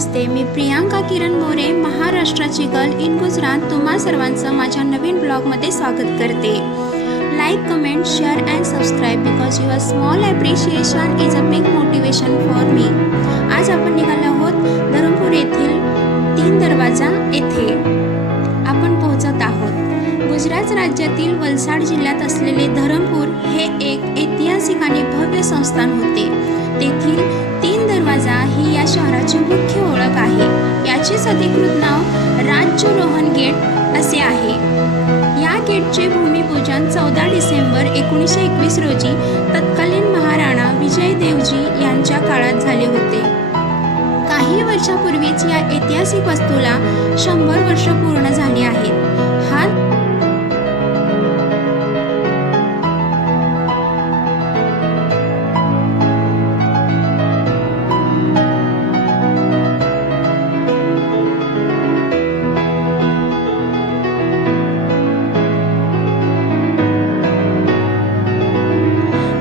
नमस्ते, मी प्रियांका किरण मोरे, महाराष्ट्राची girl in Gujarat तुम्हा सर्वांचं माझ्या नवीन ब्लॉगमध्ये स्वागत करते. Like, comment, share and subscribe because your small appreciation is a big motivation for me. आज आपण निघालो आहोत धरमपूर येथील 3 दरवाजा येथे आपण पोहोचत आहोत. गुजरात राज्यातील वलसाड जिल्ह्यात असलेले धरमपूर हे एक ऐतिहासिक आणि भव्य संस्थान होते. तेथील 3 दरवाजा ही या शहराची मुख्य ओळख आहे. याचेच अधिकृत नाव राज्यरोहण गेट असे आहे. या गेटचे भूमिपूजन 14 डिसेंबर 1921 रोजी तत्कालीन महाराणा विजयदेवजी यांच्या काळात झाले होते. काही वर्षापूर्वीच या ऐतिहासिक वास्तूला 100 वर्ष पूर्ण झाली आहेत. हा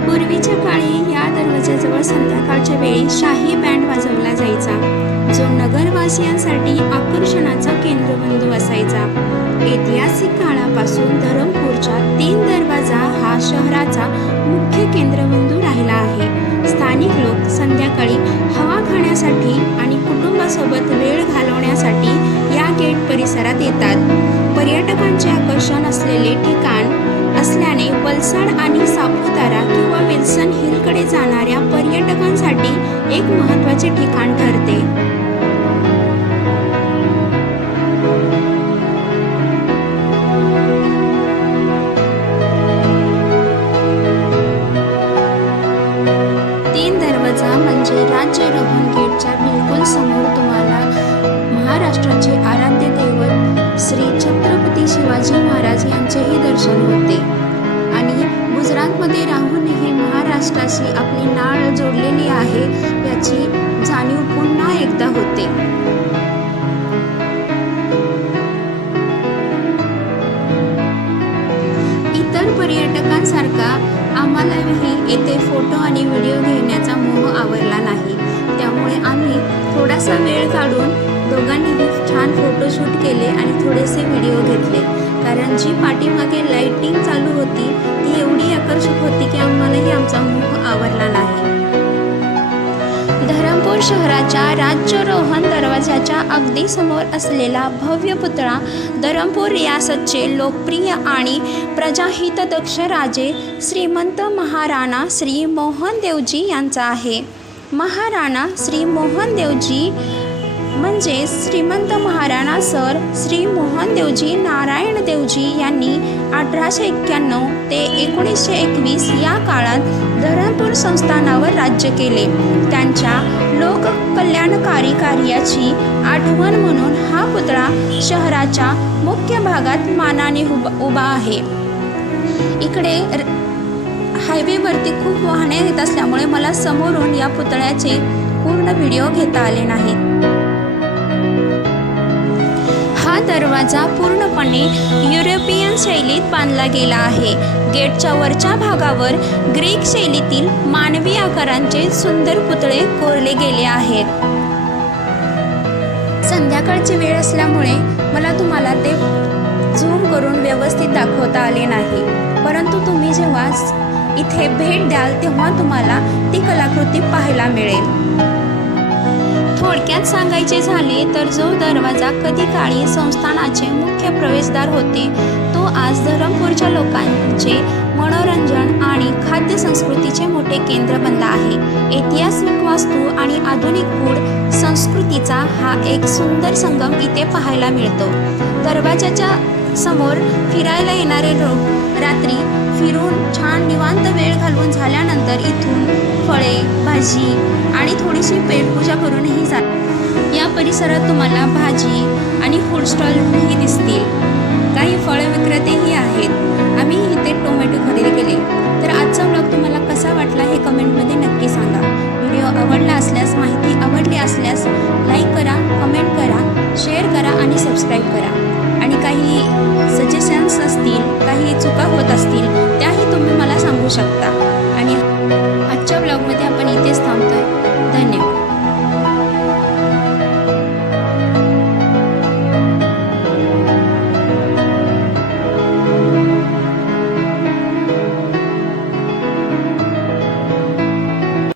पूर्वीच्या काळी या दरवाजाजवळ संध्याकाळच्या वेळी शाही बँड वाजवला जायचा, जो नगरवासियांसाठी आकर्षणाचा केंद्रबिंदू असायचा. ऐतिहासिक काळापासून धरमपूरच्या 3 दरवाजा हा शहराचा मुख्य केंद्रबिंदू राहिला आहे. स्थानिक लोक संध्याकाळी हवा खाण्यासाठी आणि कुटुंबासोबत वेळ घालवण्यासाठी या गेट परिसरात येतात. पर्यटकांचे आकर्षण असलेले ठिकाण असल्याने वलसाड आणि सापुतारा किंवा विल्सन हिलकडे जाणाऱ्या पर्यटकांसाठी एक महत्त्वाचे ठिकाण ठरते. दरवाजा म्हणजे राज्यरोहण गेटच्या बिलकुल समोर तुम्हाला महाराष्ट्राचे आराध्य दैवत श्री छत्रपती शिवाजी महाराज यांचेही दर्शन होते. आणि गुजरातमध्ये राहूनही महाराष्ट्राशी आपली नाळ जोडलेली आहे याची जाणीव पुन्हा एकदा होते. इतर पर्यटकांसारखा आम्हालाही येथे फोटो आणि व्हिडिओ घेण्याचा मोह आवरला नाही. त्यामुळे आम्ही थोडासा वेळ काढून दोघांनीही छान फोटोशूट केले आणि थोडेसे व्हिडिओ घेतले. कारण जी पाठीमागे लाईटिंग चालू होती ती एवढी आकर्षक होती की आम्हालाही आमचा मोह आवरला नाही. धरमपूर शहराच्या राज्यरोहण दरवाजाच्या अगदी समोर असलेला भव्य पुतळा धरमपूर रियासतचे लोकप्रिय आणि प्रजाहितदक्ष राजे श्रीमंत महाराणा श्री मोहन देवजी यांचा आहे. महाराणा श्री मोहन देवजी म्हणजे श्रीमंत महाराणा सर श्री मोहन देवजी नारायण देवजी यांनी 1891 ते 1921 या काळात धरमपूर संस्थानावर राज्य केले. त्यांच्या लोककल्याणकारी कार्याची आठवण म्हणून हा पुतळा शहराच्या मुख्य भागात मानाने उभा आहे. इकडे हायवेवरती खूप वाहने येत असल्यामुळे मला समोरून या पुतळ्याचे पूर्ण व्हिडिओ घेता आले नाहीत. हा दरवाजा पूर्णपणे युरोपियन शैलीत बांधला गेला आहे. गेटच्या वरच्या भागावर ग्रीक शैलीतील मानवी आकारांचे सुंदर पुतळे कोरले गेले आहेत. संध्याकाळची वेळ असल्यामुळे मला तुम्हाला ते झूम करून व्यवस्थित दाखवता आले नाही, परंतु तुम्ही जेव्हा इथे भेट द्याल तेव्हा तुम्हाला ती कलाकृती पाहायला मिळेल. थोडक्यात सांगायचे झाले तर जो दरवाजा कधी काळी संस्थानाचे मुख्य प्रवेशद्वार होते तो आज धरमपूरच्या लोकांचे मनोरंजन आणि खाद्य संस्कृतीचे मोठे केंद्र बनला आहे. ऐतिहासिक वास्तू आणि आधुनिक फूड संस्कृतीचा हा एक सुंदर संगम इथे पाहायला मिळतो. दरवाजाच्या समोर फिरायला येणारे लोक रात्री फिरून छान निवांत वेळ घालवून झाल्यानंतर इथून फळे, भाजी आणि थोडीशी पेटपूजा करूनही जातात. या परिसरात तुम्हाला भाजी आणि फूड स्टॉलही दिसतील. काही फळ विक्रेतेही आहेत. आम्ही इथे टोमॅटो खरेदी केले. तर आजचा ब्लॉग तुम्हाला कसा वाटला हे कमेंटमध्ये नक्की सांगा. व्हिडिओ आवडला असल्यास माहिती